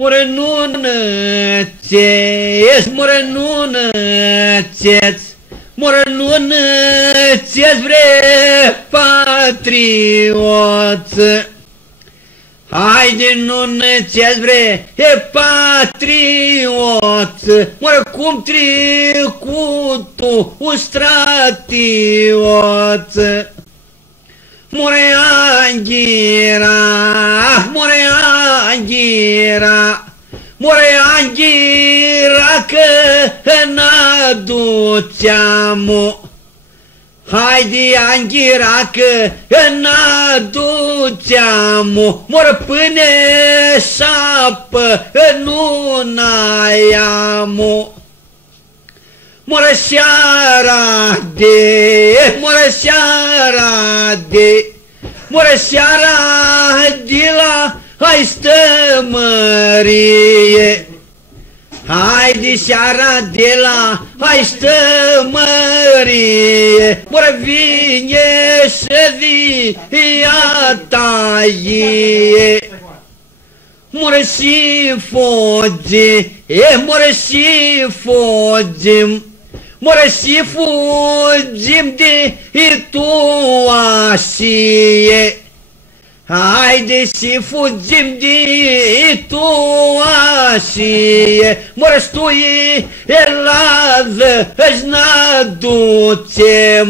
Morenună-ți-es, morenună-ți-eți, morenună-ți-es vre patrioță. Haide, nună-ți-es vre patrioță, moră cum trecutul ustratioță. More anghira, more anghira, more anghira că n-aduceam-o. Haide anghira că n-aduceam-o, moră până sapă nu n-aiam-o. Moră seara de, moră seara de, moră seara de la hai stămărie. Haide seara de la hai stămărie, moră vine să via taie. Moră și foge, moră și fogem, moră și fugim de ituasie. Haide și fugim de ituasie, moră stui eladă, își n-aducem.